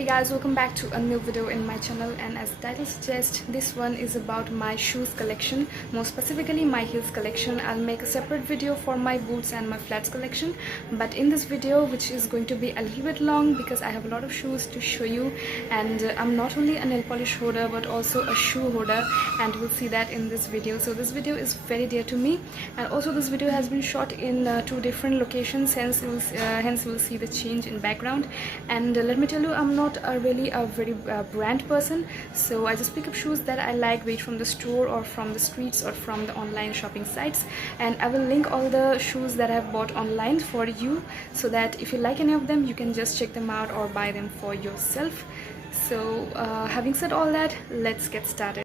Hey guys, welcome back to a new video in my channel, and as the title suggests, this one is about my shoes collection, more specifically my heels collection. I'll make a separate video for my boots and my flats collection, but in this video, which is going to be a little bit long because I have a lot of shoes to show you, and I'm not only a nail polish hoarder but also a shoe hoarder, and we'll see that in this video. So this video is very dear to me, and also this video has been shot in two different locations, hence you'll see the change in background. And let me tell you, I'm not really a very brand person, so I just pick up shoes that I like, be it from the store or from the streets or from the online shopping sites. And I will link all the shoes that I've bought online for you, so that if you like any of them, you can just check them out or buy them for yourself. So having said all that, let's get started.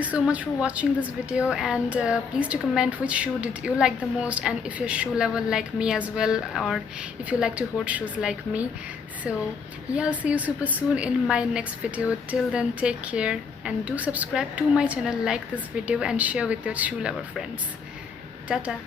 you so much for watching this video, and please do comment which shoe did you like the most, and if you're a shoe lover like me as well, or if you like to hoard shoes like me. So yeah, I'll see you super soon in my next video. Till then, take care and do subscribe to my channel, like this video and share with your shoe lover friends. Tata.